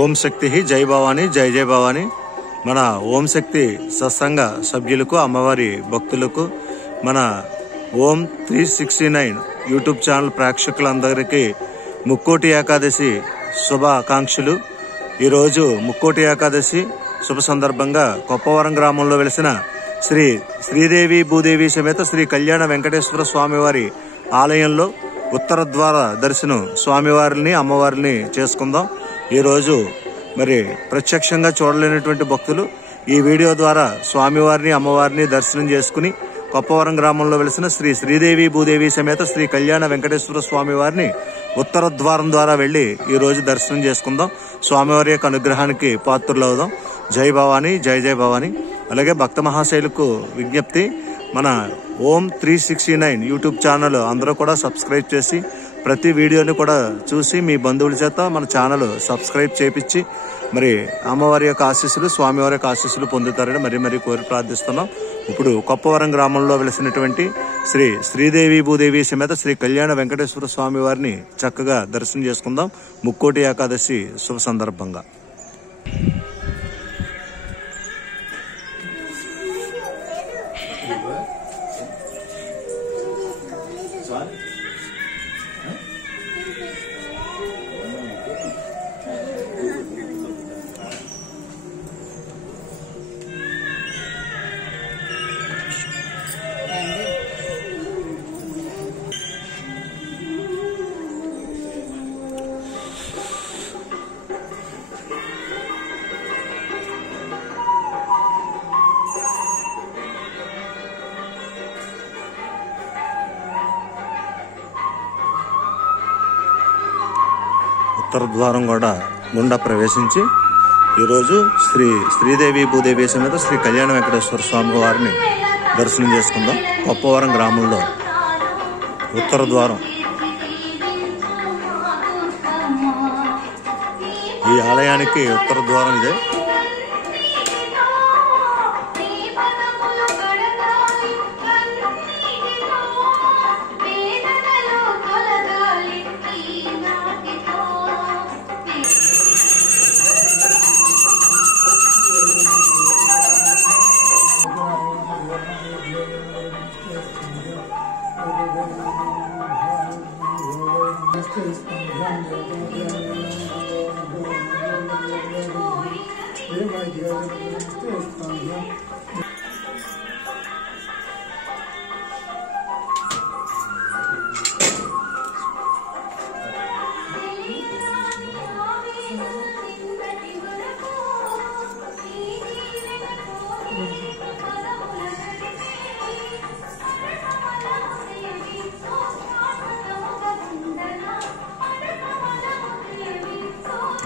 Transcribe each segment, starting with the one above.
ఓం శక్తి జై భవాని జై జై భవాని. మన ఓం శక్తి సత్సంగ సభ్యులకు, అమ్మవారి భక్తులకు, మన ఓం 369 యూట్యూబ్ ఛానల్ ప్రేక్షకులందరికీ ముక్కోటి ఏకాదశి శుభాకాంక్షలు. ఈరోజు ముక్కోటి ఏకాదశి శుభ సందర్భంగా కొప్పవరం గ్రామంలో వెలిసిన శ్రీ శ్రీదేవి భూదేవి సమేత శ్రీ కళ్యాణ వెంకటేశ్వర స్వామివారి ఆలయంలో ఉత్తర ద్వార దర్శనం స్వామివారిని, అమ్మవారిని చేసుకుందాం. ఈరోజు మరి ప్రత్యక్షంగా చూడలేనటువంటి భక్తులు ఈ వీడియో ద్వారా స్వామివారిని, అమ్మవారిని దర్శనం చేసుకుని కొప్పవరం గ్రామంలో వెలిసిన శ్రీ శ్రీదేవి భూదేవి సమేత శ్రీ కళ్యాణ వెంకటేశ్వర స్వామి వారిని ఉత్తర ద్వారం ద్వారా వెళ్లి ఈ రోజు దర్శనం చేసుకుందాం. స్వామివారి యొక్క అనుగ్రహానికి పాత్రులవుదాం. జై భవాని జై జై భవాని. అలాగే భక్త మహాశైలకు విజ్ఞప్తి, మన ఓం 369 యూట్యూబ్ ఛానల్ అందరూ కూడా సబ్స్క్రైబ్ చేసి ప్రతి వీడియోని కూడా చూసి మీ బంధువుల చేత మన ఛానల్ సబ్స్క్రైబ్ చేపించి మరి అమ్మవారి యొక్క ఆశీస్సులు, స్వామివారి యొక్క ఆశీస్సులు పొందుతారని మరీ కోరి ప్రార్థిస్తున్నాం. ఇప్పుడు కొప్పవరం గ్రామంలో వెలిసినటువంటి శ్రీ శ్రీదేవి భూదేవి సమేత శ్రీ కళ్యాణ వెంకటేశ్వర స్వామి వారిని చక్కగా దర్శనం చేసుకుందాం ముక్కోటి ఏకాదశి శుభ సందర్భంగా. ఉత్తర ద్వారం కూడా గుండా ప్రవేశించి ఈరోజు శ్రీదేవి భూదేవి సమేత శ్రీ కళ్యాణ వెంకటేశ్వర స్వామి వారిని దర్శనం చేసుకుందాం. కొప్పవరం గ్రామంలో ఉత్తర ద్వారం. ఈ ఆలయానికి ఉత్తర ద్వారం ఇదే.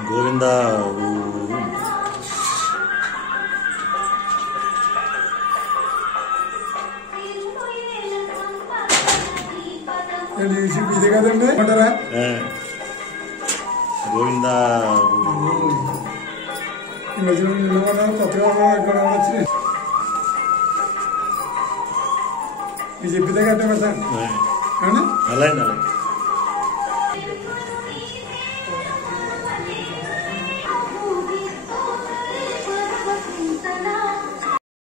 గోవింద ఇది కదండి అంటారా? గోవింద ఈ మధ్య నిన్న కొత్తగా ఇక్కడ వచ్చినాయి. ఇది చెప్పితే కట్టే పెడతాను. అలాగే